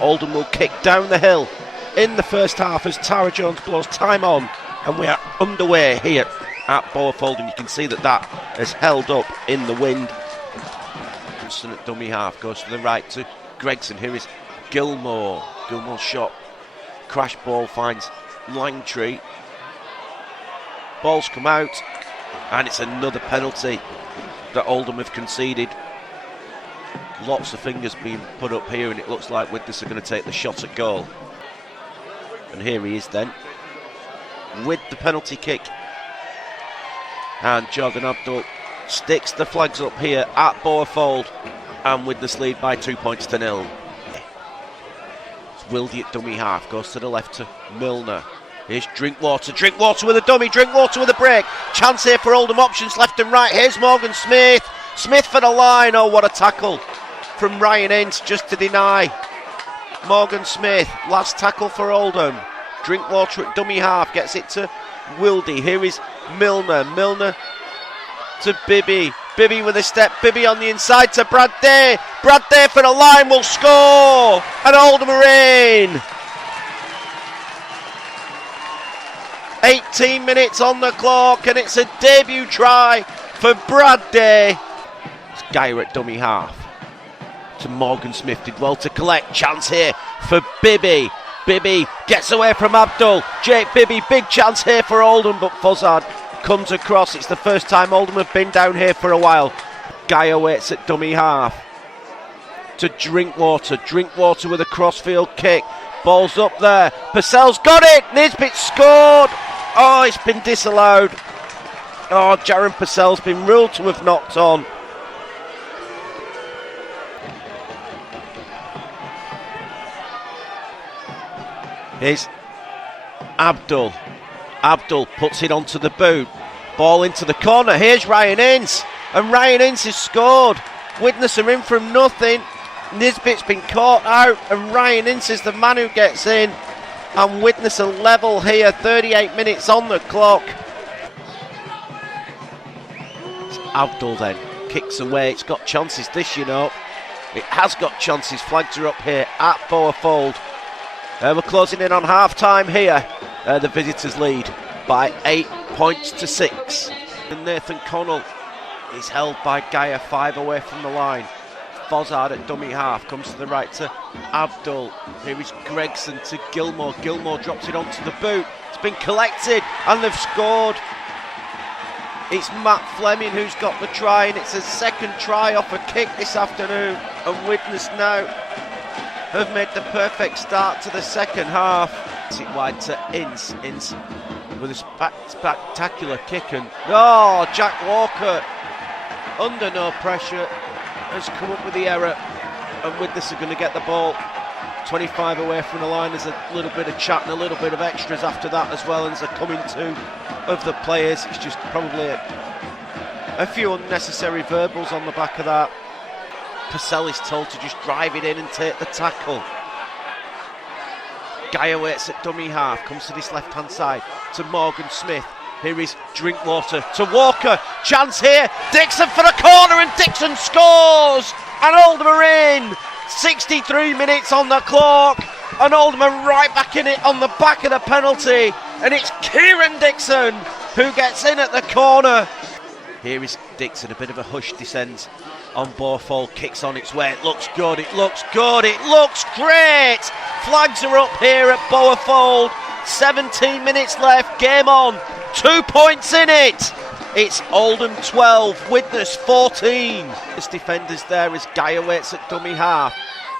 Oldham will kick down the hill in the first half as Tara Jones blows time on, and we are underway here at Bowerfold, and you can see that that has held up in the wind. Johnson at dummy half goes to the right to Gregson. Here is Gilmore. Gilmore's shot, crash ball finds Langtree. Balls come out, and it's another penalty that Oldham have conceded. Lots of fingers being put up here, and it looks like Widnes are going to take the shot at goal. And here he is then, with the penalty kick. And Jordan Abdul sticks the flags up here at Bowerfold, and Widnes lead by 2 points to 0. It's Wildy at dummy half, goes to the left to Milner. Here's Drinkwater with a dummy, Drinkwater with a break. Chance here for Oldham, options left and right. Here's Morgan Smith. Smith for the line. Oh, what a tackle from Ryan Ince just to deny Morgan Smith. Last tackle for Oldham. Drinkwater at dummy half gets it to Wildy. Here is Milner. Milner to Bibby. Bibby with a step. Bibby on the inside to Brad Day. Brad Day for the line will score. And Oldham are in. 18 minutes on the clock, and it's a debut try for Brad Day. It's Geyer at dummy half to Morgan Smith. Did well to collect. Chance here for Bibby. Bibby gets away from Abdul. Jake Bibby, big chance here for Oldham, but Fozzard comes across. It's the first time Oldham have been down here for a while. Geyer waits at dummy half to Drinkwater. Drinkwater with a crossfield kick. Ball's up there. Purcell's got it. Nisbet scored. Oh, it's been disallowed. Oh, Jaron Purcell's been ruled to have knocked on. Here's Abdul. Abdul puts it onto the boot. Ball into the corner. Here's Ryan Ince. And Ryan Ince has scored. Widnes are in from nothing. Nisbet's been caught out, and Ryan Ince is the man who gets in. And Widnes are level here, 38 minutes on the clock. It's Abdul then, kicks away. It's got chances this, you know. It has got chances. Flags are up here at Bowerfold. We're closing in on half time here. The visitors lead by 8 points to 6. And Nathan Connell is held by Geyer, 5 away from the line. Fozzard at dummy half comes to the right to Abdul. Here is Gregson to Gilmore. Gilmore drops it onto the boot. It's been collected and they've scored. It's Matt Fleming who's got the try, and it's a second try off a kick this afternoon. And Widnes now have made the perfect start to the second half. It's it wide to Ince. Ince with a spectacular kick, and Jack Walker under no pressure has come up with the error, and Widnes are going to get the ball 25 away from the line. There's a little bit of chat and a little bit of extras after that as well, and there's a coming to of the players. It's just probably a few unnecessary verbals on the back of that. Purcell is told to just drive it in and take the tackle. Geyer waits at dummy half, comes to this left hand side to Morgan Smith. Here is Drinkwater to Walker. Chance here. Dixon for the corner, and Dixon scores. And Oldham are in. 63 minutes on the clock. And Oldham are right back in it on the back of the penalty. And it's Kieran Dixon who gets in at the corner. Here is Dixon. A bit of a hush descends on Bowerfold. Kicks on its way. It looks good. It looks good. It looks great. Flags are up here at Bowerfold. 17 minutes left. Game on. 2 points in it. It's Oldham 12, Widnes 14. This defender's there as Geyer waits at dummy half.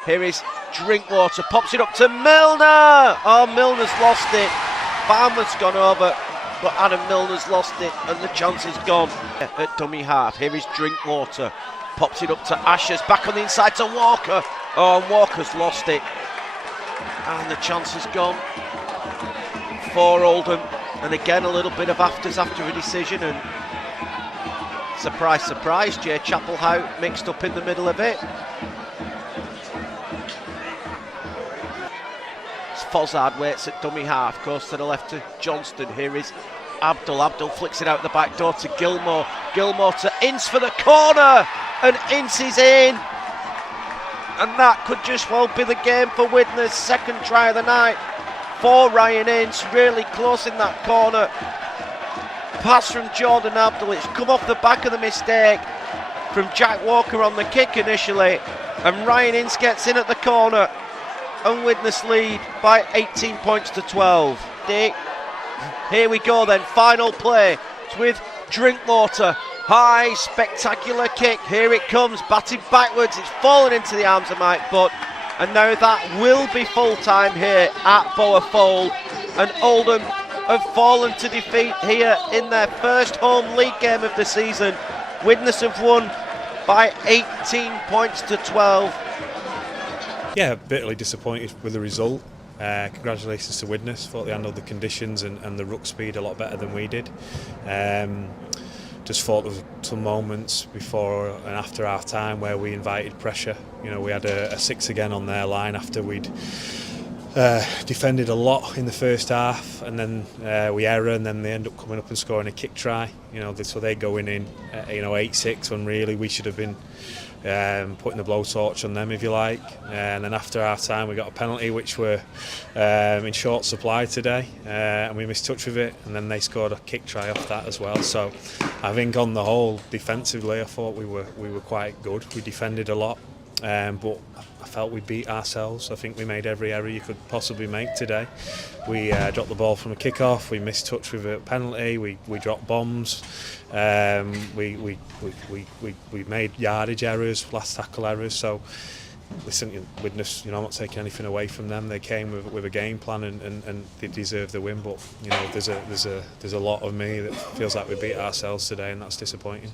Here is Drinkwater, pops it up to Milner. Oh, Milner's lost it. Farmer's gone over, but Adam Milner's lost it, and the chance is gone at dummy half. Here is Drinkwater, pops it up to Ashers, back on the inside to Walker. Oh, and Walker's lost it, and the chance is gone for Oldham. And again, a little bit of afters after a decision, and surprise, surprise, Jay Chapelhout mixed up in the middle of it. Fozzard waits at dummy half, goes to the left to Johnston. Here is Abdul. Abdul flicks it out the back door to Gilmore. Gilmore to Ince for the corner, and Ince is in. And that could just well be the game for Widnes. Second try of the night for Ryan Ince, really close in that corner. Pass from Jordan Abdul, it's come off the back of the mistake from Jack Walker on the kick initially, and Ryan Ince gets in at the corner, and Widnes lead by 18 points to 12. Dick, here we go then, final play. It's with Drinkwater. High, spectacular kick. Here it comes, batted backwards. It's fallen into the arms of Mike Butt. And now that will be full time here at Bower Fold. And Oldham have fallen to defeat here in their first home league game of the season. Widnes have won by 18 points to 12. Yeah, bitterly disappointed with the result. Congratulations to Widnes. Thought they handled the conditions and the ruck speed a lot better than we did. Just thought there was some moments before and after half time where we invited pressure. You know, we had a 6 again on their line after we'd defended a lot in the first half, and then we error, and then they end up coming up and scoring a kick try. You know, so they going in, 8-6 when really we should have been putting the blowtorch on them, if you like. And then after half time we got a penalty which were in short supply today, and we missed touch with it, and then they scored a kick try off that as well. So I think on the whole, defensively, I thought we were quite good. We defended a lot, but I felt we beat ourselves. I think we made every error you could possibly make today. We dropped the ball from a kick-off, we missed touch with a penalty, we dropped bombs, we made yardage errors, last tackle errors. So listen, Widnes, I'm not taking anything away from them. They came with a game plan and they deserve the win. But there's a lot of me that feels like we beat ourselves today, and that's disappointing.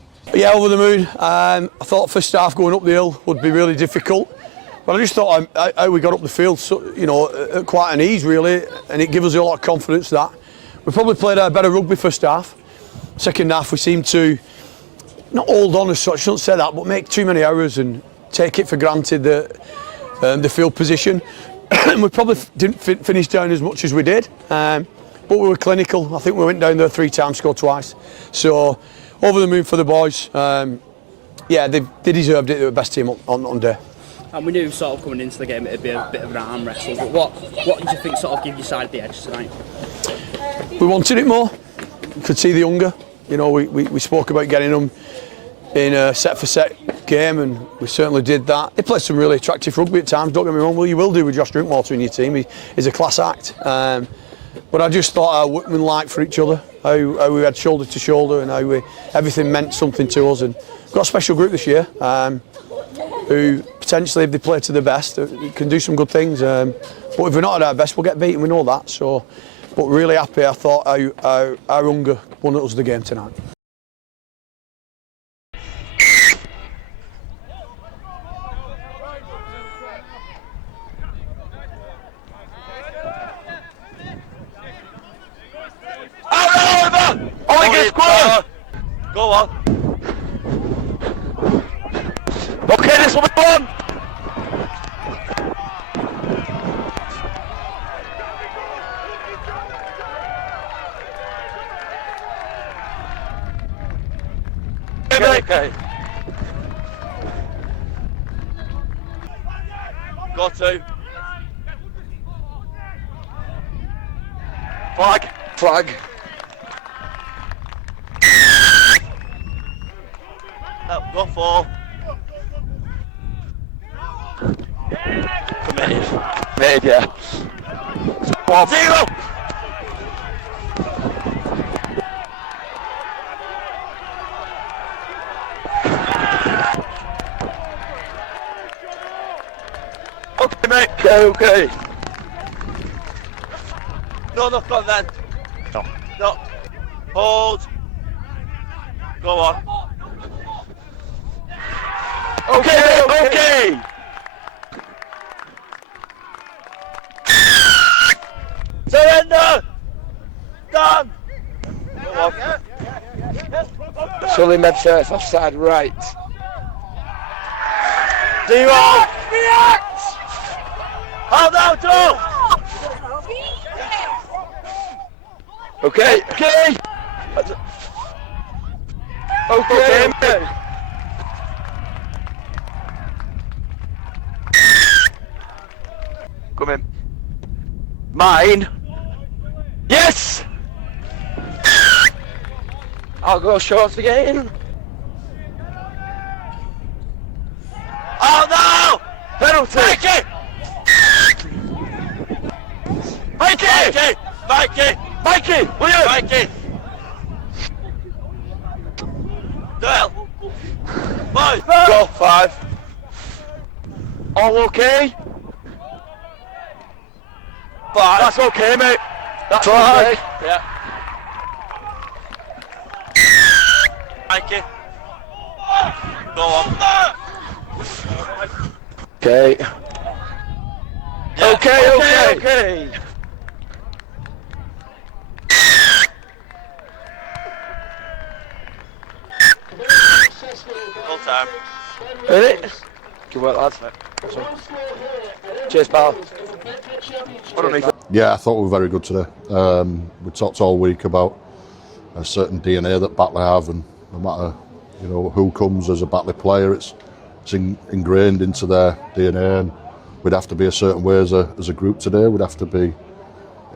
score by number 6, Ben Reynolds. The goal score here at Oldham Field in the Betfred Championship. Yeah, I thought we were very good today. We talked all week about a certain DNA that Batley have, and no matter who comes as a Batley player, it's ingrained into their DNA, and we'd have to be a certain way as a group today. We'd have to be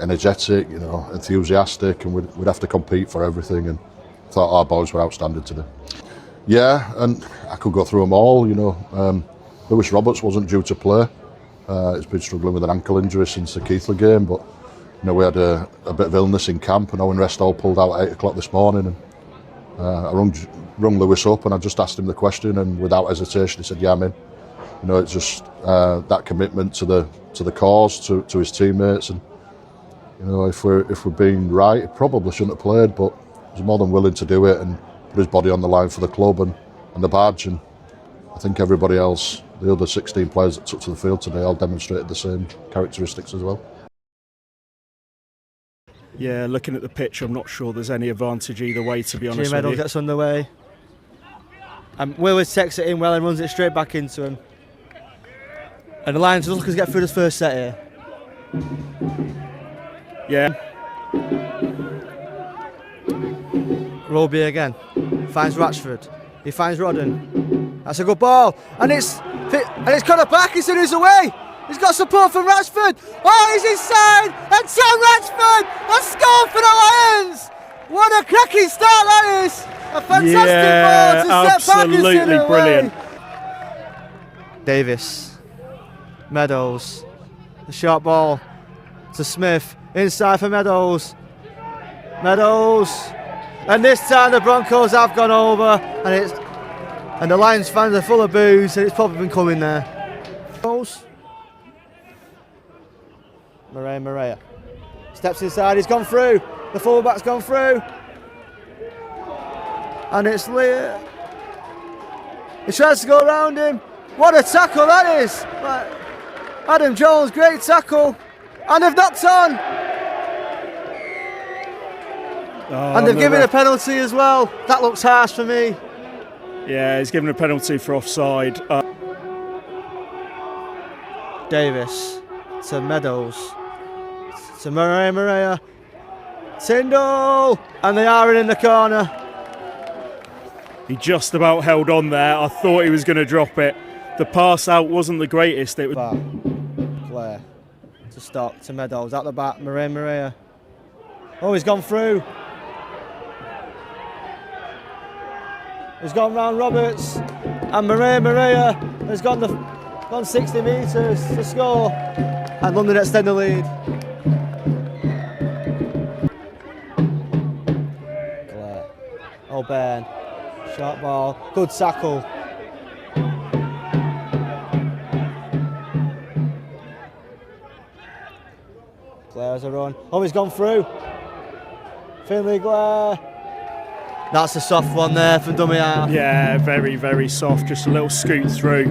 energetic, enthusiastic, and we'd have to compete for everything. And I thought our boys were outstanding today. Yeah, and I could go through them all. Lewis Roberts wasn't due to play. He's been struggling with an ankle injury since the Keighley game, but we had a bit of illness in camp, and Owen Restall pulled out at 8 o'clock this morning, and I rung Lewis up and I just asked him the question, and without hesitation he said, yeah, I'm in. It's just that commitment to the cause, to his teammates, and if we're being right, he probably shouldn't have played, but he was more than willing to do it and put his body on the line for the club and the badge. And I think everybody else, the other 16 players that took to the field today, all demonstrated the same characteristics as well. Yeah, looking at the pitch, I'm not sure there's any advantage either way, to be honest Medal with you. gets underway. And Willis takes it in well and runs it straight back into him. And the Lions are looking to get through this first set here. Yeah. Roby again. Finds Ratchford. He finds Rodden. That's a good ball. And it's Connor Parkinson who's away. He's got support from Ratchford. Oh, he's inside. And Tom Ratchford has scored for the Lions. What a cracking start that is. A fantastic ball to set Parkinson away. Brilliant. Davis. Meadows. The short ball to Smith. Inside for Meadows. Meadows. And this time the Broncos have gone over, and the Lions fans are full of boos, and it's probably been coming there. Maria steps inside, he's gone through. The fullback's gone through. And it's Lear. He tries to go around him. What a tackle that is! Adam Jones, great tackle. And they've knocked on. And they've given a penalty as well. That looks harsh for me. Yeah, he's given a penalty for offside. Davis to Meadows to Maria. Tyndall, and they are in the corner. He just about held on there. I thought he was going to drop it. The pass out wasn't the greatest. It was. Blair to Stock to Meadows at the back. Maria. Oh, he's gone through. He's gone round Roberts, and Maria has gone 60 metres to score, and London extend the lead. Claire. O'Byrne, short ball, good tackle. Claire has a run. Oh, he's gone through. Finley Blair. That's a soft one there from dummy half. Yeah, very, very soft. Just a little scoot through.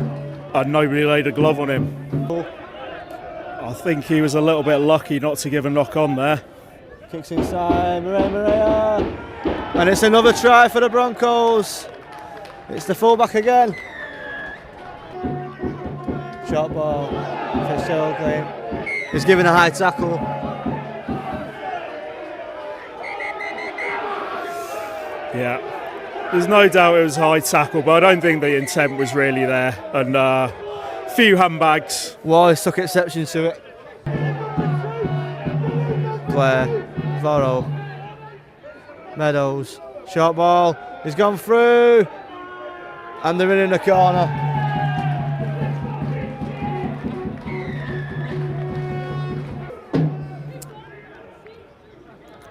And nobody laid a glove on him. I think he was a little bit lucky not to give a knock on there. Kicks inside, Maria. And it's another try for the Broncos. It's the fullback again. Short ball. Fitzgerald. He's given a high tackle. Yeah, there's no doubt it was a high tackle, but I don't think the intent was really there. And a few handbags. Wallace took exception to it. Blair, Barrow, Meadows, short ball, he's gone through, and they're in the corner.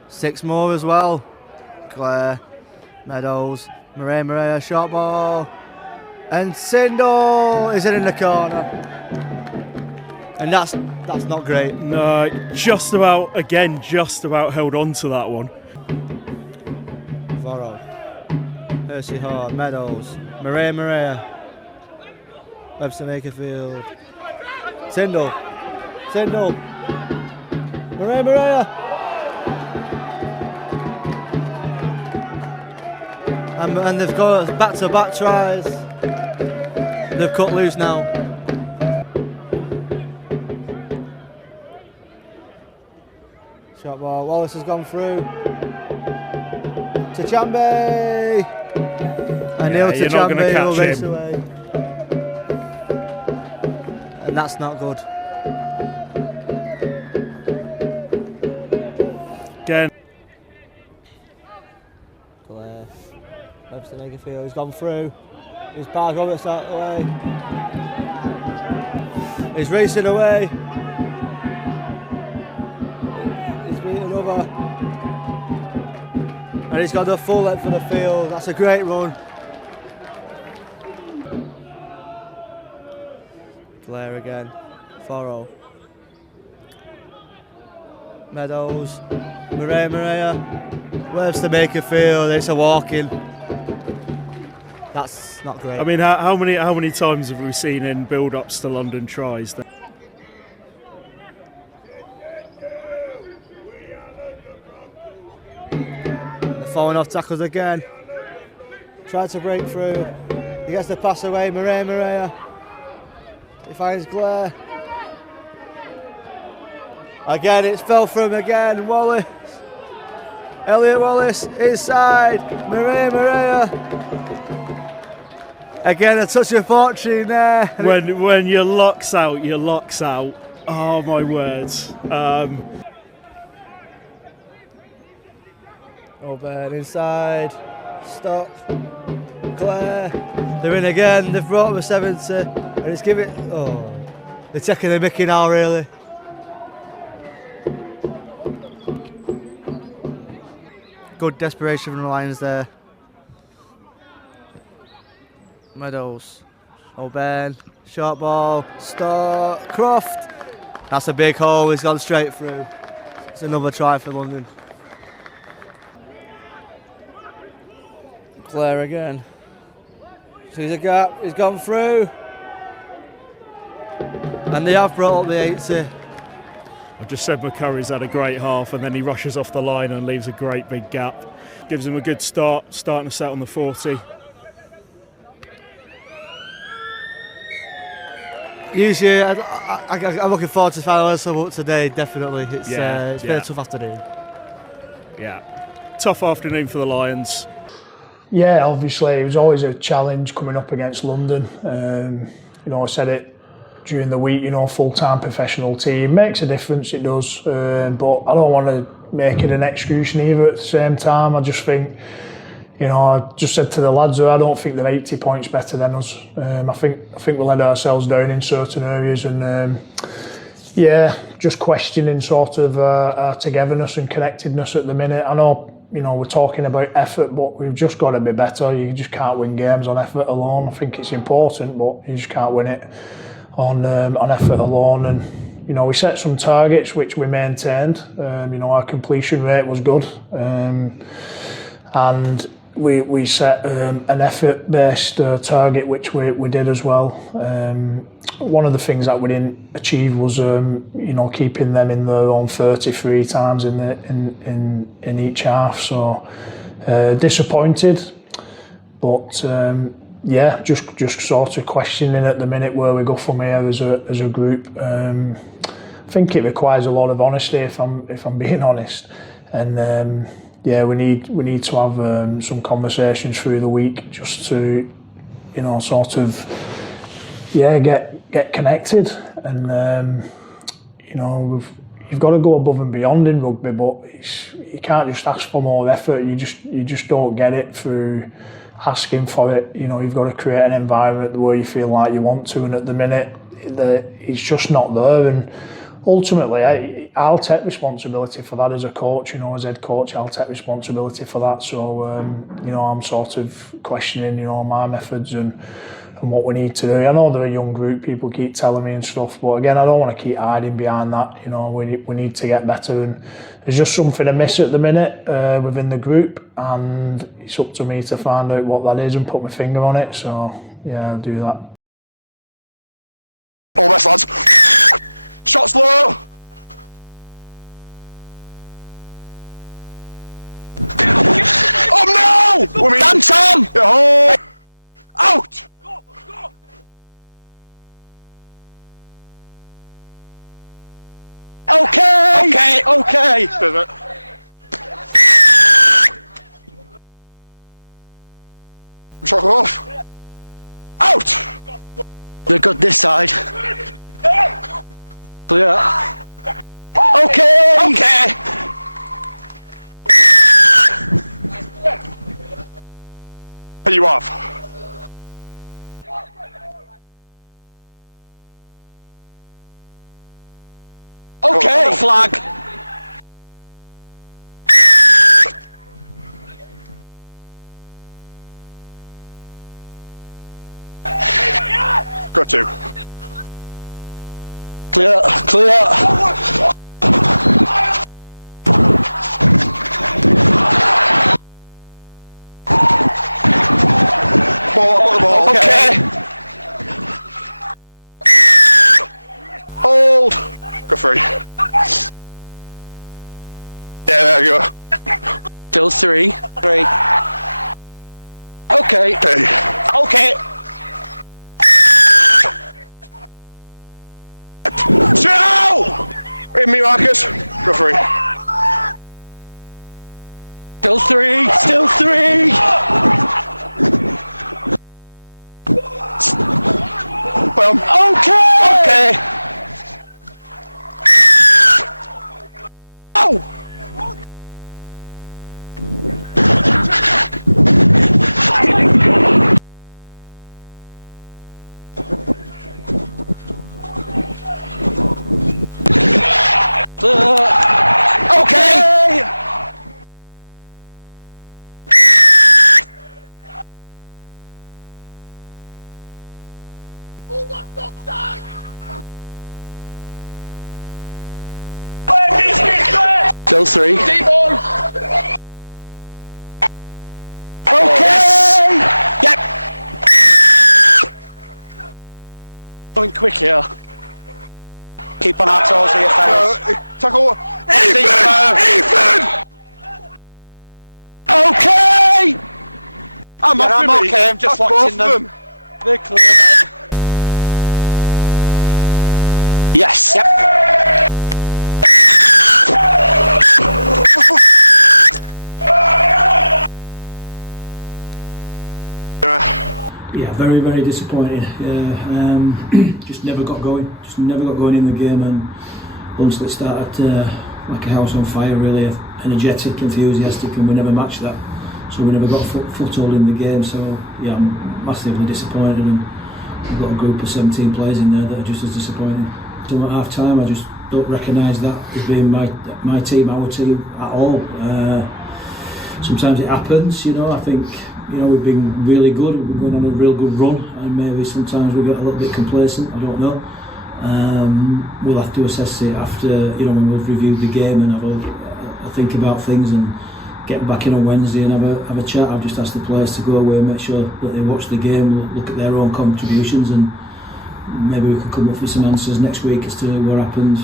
Six more as well. Claire. Meadows, Maria, short ball, and Sindel is in the corner, and that's not great. No, just about held on to that one. Varro, Percy Hall, Meadows, Maria, Webster Makerfield, Sindel, Maria. And they've got back-to-back tries. They've cut loose now. Shot ball. Wallace has gone through. To Chambe. And Neil to Chambe will race away. And that's not good. Again. Webster Nagerfield, he's gone through. He's passed Roberts out the way. He's racing away. He's beaten over. And he's got the full length for the field. That's a great run. Blair again. 4-0. Meadows. Maria. Webster Nagerfield, it's a walk-in. That's not great. I mean, how many times have we seen in build-ups to London tries? The falling off tackles again. Tried to break through. He gets the pass away. Maria. He finds Blair. Again, it's fell from again. Wallace. Elliot Wallace inside. Maria. Again, a touch of fortune there. When your luck's out, your luck's out. Oh my words. Open inside. Stop. Claire. They're in again. They've brought up a 70. And it's giving. Oh. They're taking the mickey now, really. Good desperation from the Lions there. Meadows. O'Ben. Short ball. Start. Croft. That's a big hole. He's gone straight through. It's another try for London. Claire again. Sees a gap. He's gone through. And they have brought up the 80. I just said McCurry's had a great half, and then he rushes off the line and leaves a great big gap. Gives him a good start, starting to set on the 40. Usually, I'm looking forward to final but today, definitely. It's been a tough afternoon. Yeah, tough afternoon for the Lions. Yeah, obviously it was always a challenge coming up against London. I said it during the week, full-time professional team makes a difference, it does. But I don't want to make it an excuse either at the same time. I just think, I just said to the lads, I don't think they're 80 points better than us. I think we let ourselves down in certain areas, and just questioning sort of our togetherness and connectedness at the minute. I know, we're talking about effort, but we've just got to be better. You just can't win games on effort alone. I think it's important, but you just can't win it on effort alone. And we set some targets which we maintained. Our completion rate was good, and we set an effort-based target which we did as well. One of the things that we didn't achieve was keeping them in their own 33 times in each half. So disappointed, but just sort of questioning at the minute where we go from here as a group. I think it requires a lot of honesty, if I'm being honest, and we need to have some conversations through the week just to get connected, and you've got to go above and beyond in rugby, but you can't just ask for more effort. You just don't get it through asking for it. You've got to create an environment where you feel like you want to, and at the minute it's just not there. And ultimately, I'll take responsibility for that as a coach. As head coach, I'll take responsibility for that. So I'm sort of questioning my methods and what we need to do. I know they're a young group, people keep telling me and stuff, but again, I don't want to keep hiding behind that. We need to get better, and there's just something amiss at the minute within the group, and it's up to me to find out what that is and put my finger on it. So I'll do that. All best, lads. Shots low. Oh no! Dance on! Out! Okay. Shot off. Out! They're good this side. Clear. Okay. Are you off? Okay. Flag. Got to. Clear. Ball. Okay. Hold. Go free. Yeah, there you go. Still 3. Okay. Show! In me, Marcus. Go free. Still 3. Well, Okay. Oh! Okay. Still 3. Okay. Yep. Going quick here. Keep on our toes here, fellas. Tackle. Ethan! Okay. I'm Happy. okay. I'm just That's watching both of them. They're clear, mate. Yes. Yep. Yeah, very, very disappointed. Just never got going. In the game, and Hunslet started like a house on fire. Really energetic, enthusiastic, and we never matched that. So we never got a foothold in the game. So yeah, I'm massively disappointed, and we've got a group of 17 players in there that are just as disappointing. So at half time, I just don't recognise that as being my team, our team at all. Sometimes it happens, I think. We've been really good, we've been going on a real good run, and maybe sometimes we get a little bit complacent, I don't know. We'll have to assess it after, when we've reviewed the game and have a think about things and get back in on Wednesday and have a chat. I've just asked the players to go away and make sure that they watch the game, look at their own contributions, and maybe we could come up with some answers next week as to what happened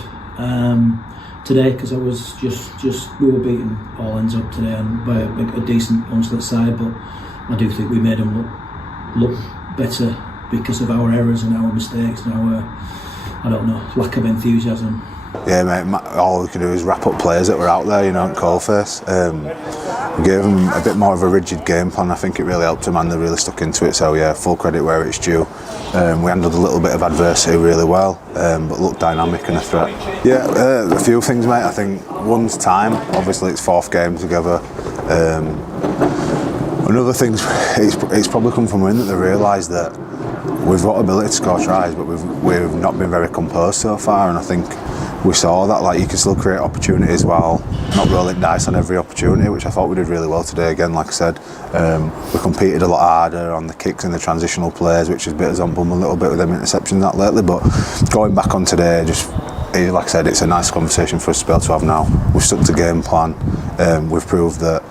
today, because it was just we were beating all ends up today and by a decent Hunslet side, but I do think we made them look better because of our errors and our mistakes and our lack of enthusiasm. Yeah, mate, all we could do is wrap up players that were out there, at Coalface. We gave them a bit more of a rigid game plan. I think it really helped them and they really stuck into it, so yeah, full credit where it's due. We handled a little bit of adversity really well, but looked dynamic and a threat. Yeah, a few things, mate. I think one's time. Obviously it's 4th game together. Another thing, it's probably come from within that they realised that we've got ability to score tries, but we've not been very composed so far, and I think we saw that, like, you can still create opportunities while not rolling dice on every opportunity, which I thought we did really well today. Again, like I said, we competed a lot harder on the kicks and the transitional plays, which has bit us on bum a little bit with them interceptions that lately, but going back on today, just like I said, it's a nice conversation for us to be able to have now. We've stuck to game plan, we've proved that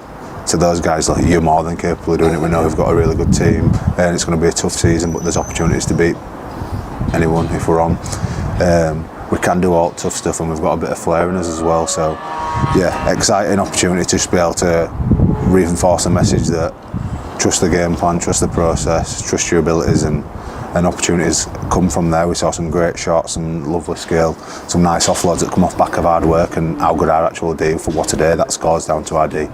to those guys, like, you're more than capable of doing it. We know we've got a really good team and it's going to be a tough season, but there's opportunities to beat anyone if we're on. We can do all tough stuff and we've got a bit of flair in us as well, so yeah, exciting opportunity to just be able to reinforce a message that trust the game plan, trust the process, trust your abilities, and opportunities come from there. We saw some great shots, some lovely skill, some nice offloads that come off back of hard work, and how good our actual D for what a day that scores down to our D.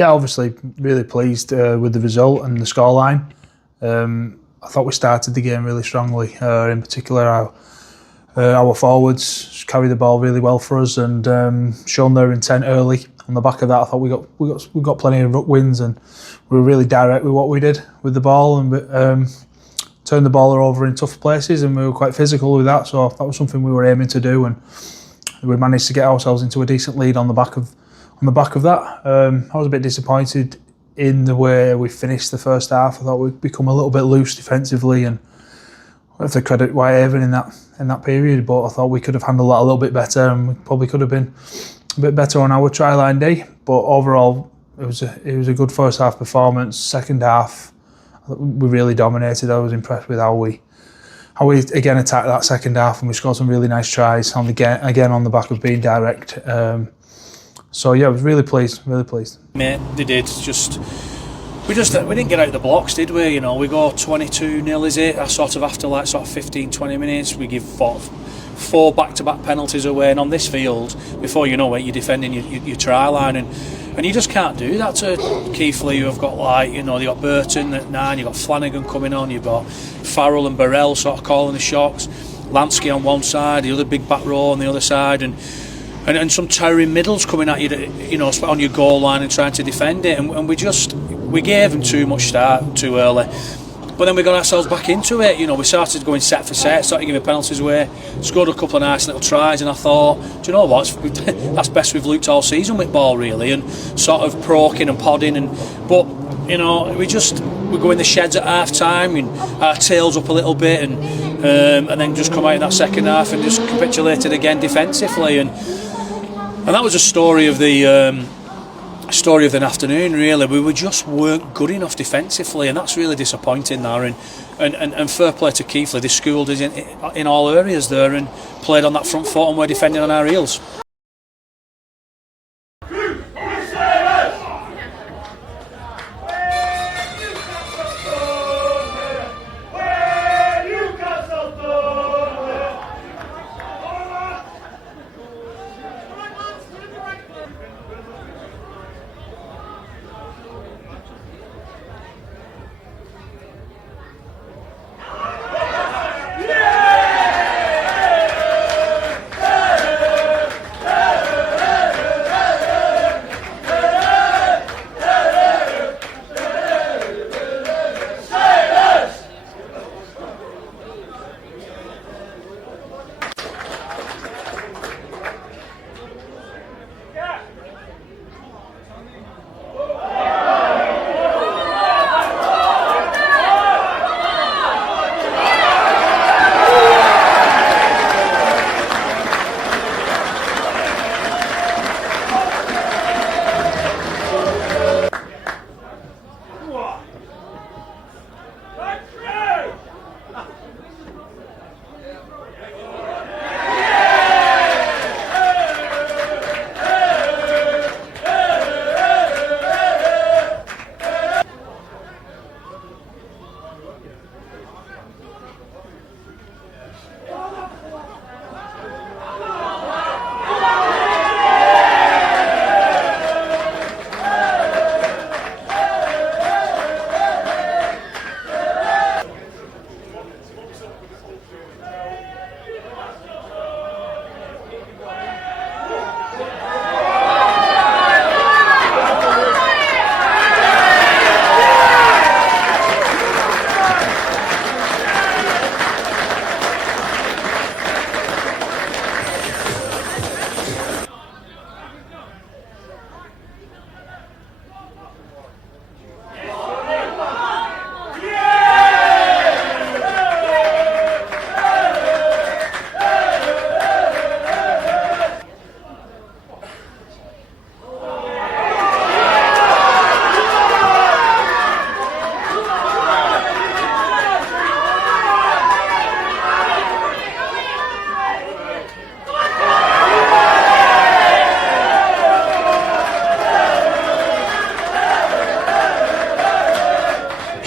Yeah, obviously really pleased with the result and the scoreline. I thought we started the game really strongly. In particular, our forwards carried the ball really well for us and shown their intent early. On the back of that, I thought we got plenty of ruck wins and we were really direct with what we did with the ball and turned the ball over in tough places, and we were quite physical with that. So that was something we were aiming to do, and we managed to get ourselves into a decent lead on the back of that. I was a bit disappointed in the way we finished the first half. I thought we'd become a little bit loose defensively, and I have to credit Whitehaven in that period. But I thought we could have handled that a little bit better, and we probably could have been a bit better on our try line day. But overall, it was a good first half performance. Second half, we really dominated. I was impressed with how we again attacked that second half, and we scored some really nice tries again on the back of being direct. So yeah, I was really pleased. Mate, they did. We didn't get out of the blocks, did we? You know, we go 22-0, is it? After 15-20 minutes, we give four back-to-back penalties away, and on this field, before you know it, you're defending your try line, and you just can't do that to Keighley. You've got you got Burton at 9, you've got Flanagan coming on, you've got Farrell and Barrow sort of calling the shots, Lansky on one side, the other big back row on the other side, and some towering middles coming at you, on your goal line and trying to defend it, and we gave them too much start too early. But then we got ourselves back into it. We started going set for set, started giving penalties away, scored a couple of nice little tries, and I thought, do you know what? That's best we've looked all season with ball, really, and sort of proking and podding. But we go in the sheds at half time, and our tails up a little bit, and then just come out in that second half and just capitulated again defensively, and that was a story of the afternoon, really. We weren't good enough defensively, and that's really disappointing there. And fair play to Keighley, they schooled us in all areas there and played on that front foot, and we're defending on our heels.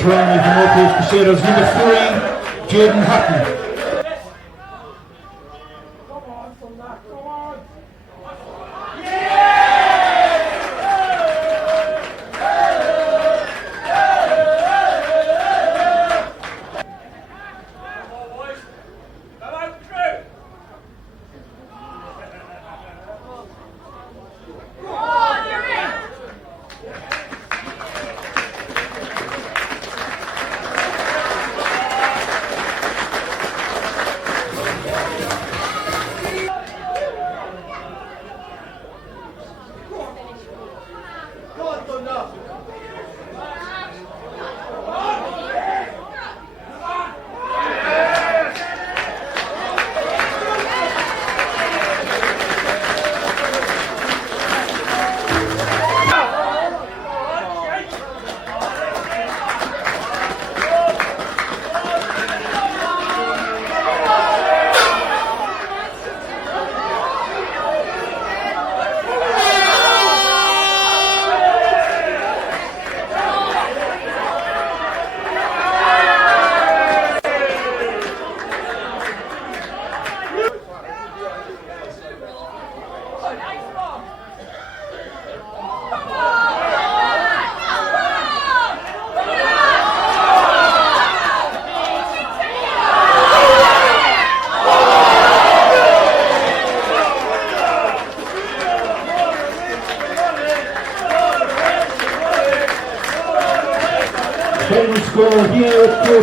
Trying from Oakwood Crusaders, number 3, Jaden Hatton.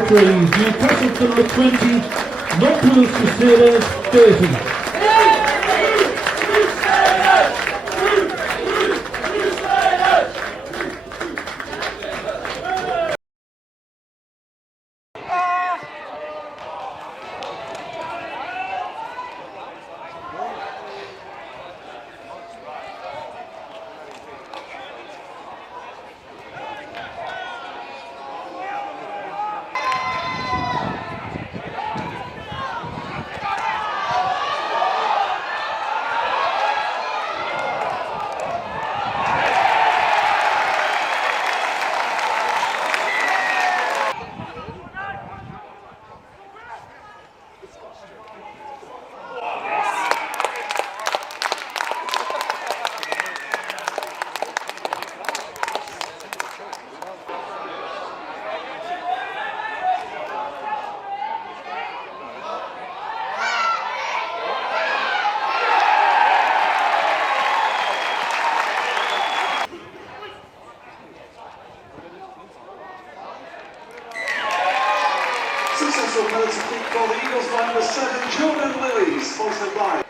referees, Newcastle number 20, North Crusaders 30. Successful penalty kick for the Eagles by number 7, Jordan Lillies, sponsored by.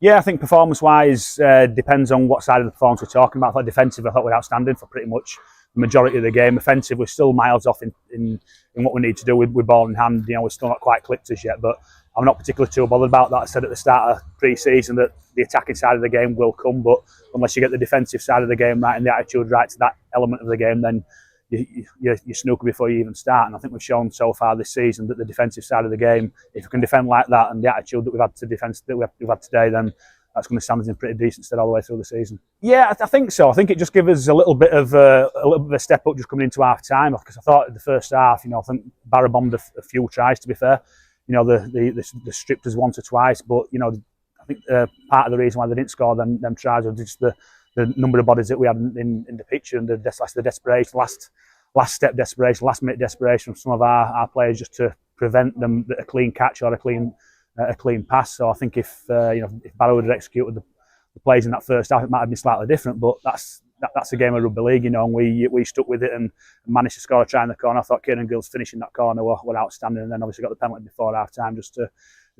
Yeah, I think performance-wise depends on what side of the performance we're talking about. I thought defensive, I thought we're outstanding for pretty much the majority of the game. Offensive, we're still miles off in what we need to do with ball in hand. You know, we're still not quite clicked as yet, but I'm not particularly too bothered about that. I said at the start of pre-season that the attacking side of the game will come, but unless you get the defensive side of the game right and the attitude right to that element of the game, then you snooker before you even start. And I think we've shown so far this season that the defensive side of the game, if we can defend like that and the attitude that we've had to defence that we've had today, then that's going to stand us in pretty decent stead all the way through the season. Yeah, I think so. I think it just gives us a little bit of a step up just coming into half time, because I thought in the first half, you know, I think Barrow bombed a few tries. To be fair, you know, the stripped us once or twice, but you know, I think part of the reason why they didn't score them tries was just the number of bodies that we had in the picture and the desperation, last step desperation, last minute desperation from some of our players just to prevent them a clean catch or a clean pass. So I think if Barrow would have executed the plays in that first half, it might have been slightly different. But that's a game of rugby league, you know, and we stuck with it and managed to score a try in the corner. I thought Kieran Gill's finishing that corner were outstanding, and then obviously got the penalty before half time just to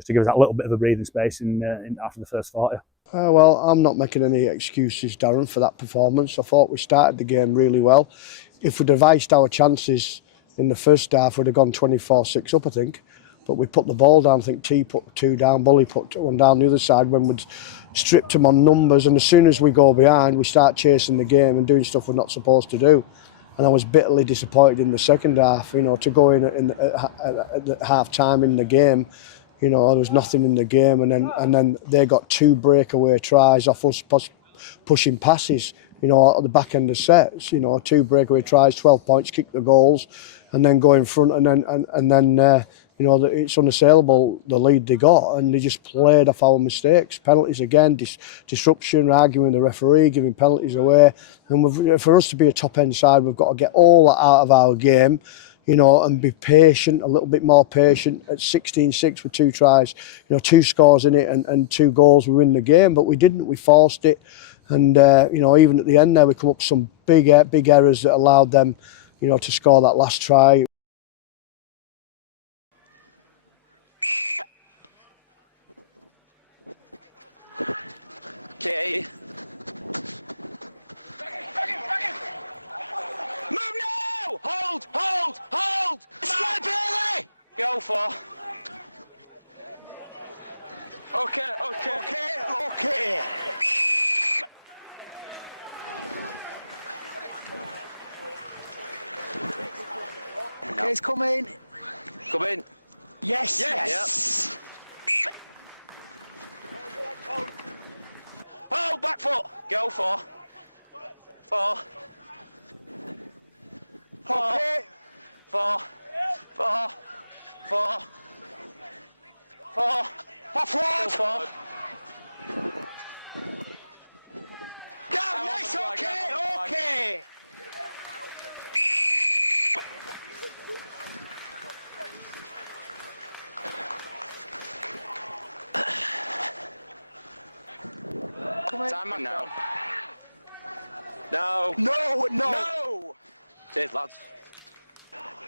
give us that little bit of a breathing space in after the first 40. Well, I'm not making any excuses, Darren, for that performance. I thought we started the game really well. If we'd have iced our chances in the first half, we'd have gone 24-6 up, I think. But we put the ball down. I think T put 2 down, Bully put 1 down the other side when we'd stripped them on numbers. And as soon as we go behind, we start chasing the game and doing stuff we're not supposed to do. And I was bitterly disappointed in the second half, you know, to go in at half time in the game. You know, there was nothing in the game, and then they got 2 breakaway tries off us pushing passes, you know, at the back end of sets. You know, 2 breakaway tries, 12 points, kick the goals, and then go in front, and then you know, it's unassailable the lead they got, and they just played off our mistakes. Penalties again, disruption, arguing with the referee, giving penalties away, and for us to be a top end side, we've got to get all that out of our game. You know, and be patient, a little bit more patient. At 16-6 with 2 tries, you know, 2 scores in it and 2 goals, we win the game. But we didn't. We forced it, and you know, even at the end there, we come up with some big errors that allowed them, you know, to score that last try. Okay. Move now! Hold! Go for. Okay. Okay, it's coming. Come in. Yes. Yes. Oh, back foot. Go for. Four. Okay. Four. Back forward. Four. Go. Yes. Okay. Time out now. No. Cheers, lads.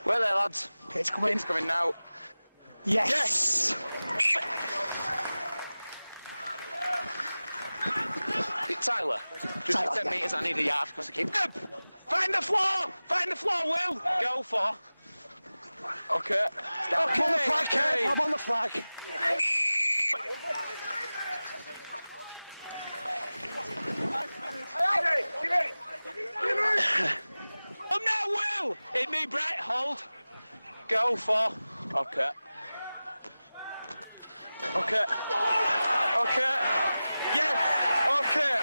Well there, lads. Okay, it's coming. It's coming now. Yes. Tyler, just for 10 metres, I need a yard because I keep... Find the floor, Will! Go for... Okay. I'm on the flag, Kev. I'm on the flag. Oh no, Will! Hit me, Brett, hold. Go for... Okay. Yes! Okay.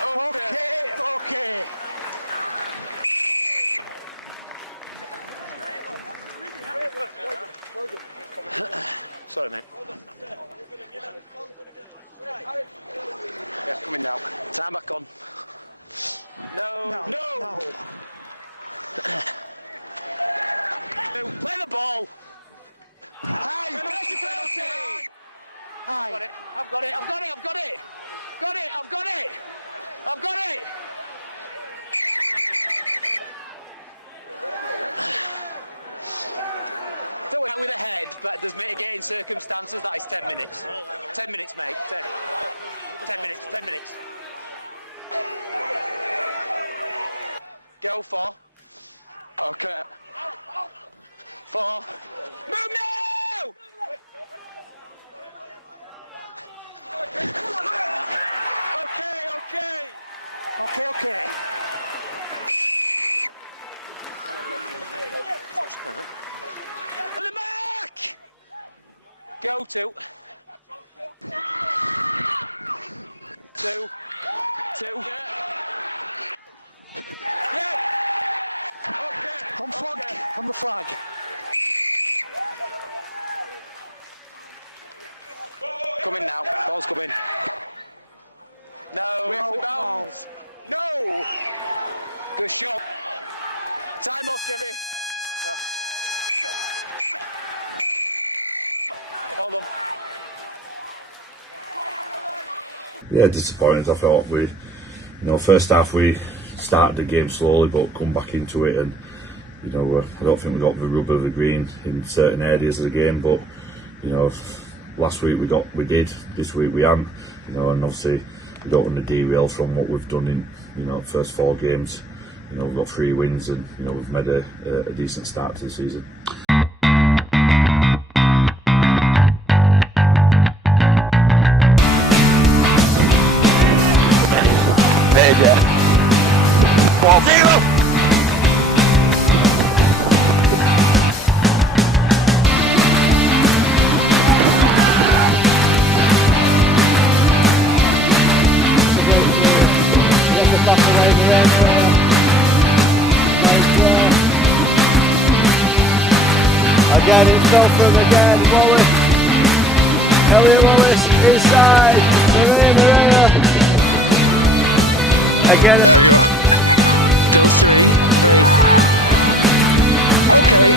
Sorry, mate. Yeah, coming now. Time back on. No. Play the ball. Hi. I've got it. Do it with a head, but there's mitigating circumstances. That is 10 minutes. 10 minutes, mate. 10 minutes. Go for. Okay. For. Move now! Okay. On the mark! Go to. Two. Yeah! Okay. On the flag. Coming now. Ball's coming. No. Bounce. No. Good shot. Time off, Jimmy. Hold on. Yeah, disappointed. I thought first half we started the game slowly, but come back into it, and I don't think we got the rub of the green in certain areas of the game. But last week we did. This week we haven't. And obviously we don't want to derail from what we've done in the first 4 games. We've got 3 wins, and we've made a decent start to the season. Again, it's Belford again. Elliot Wallace inside. Maria. Again. There you go. Still 3. Okay.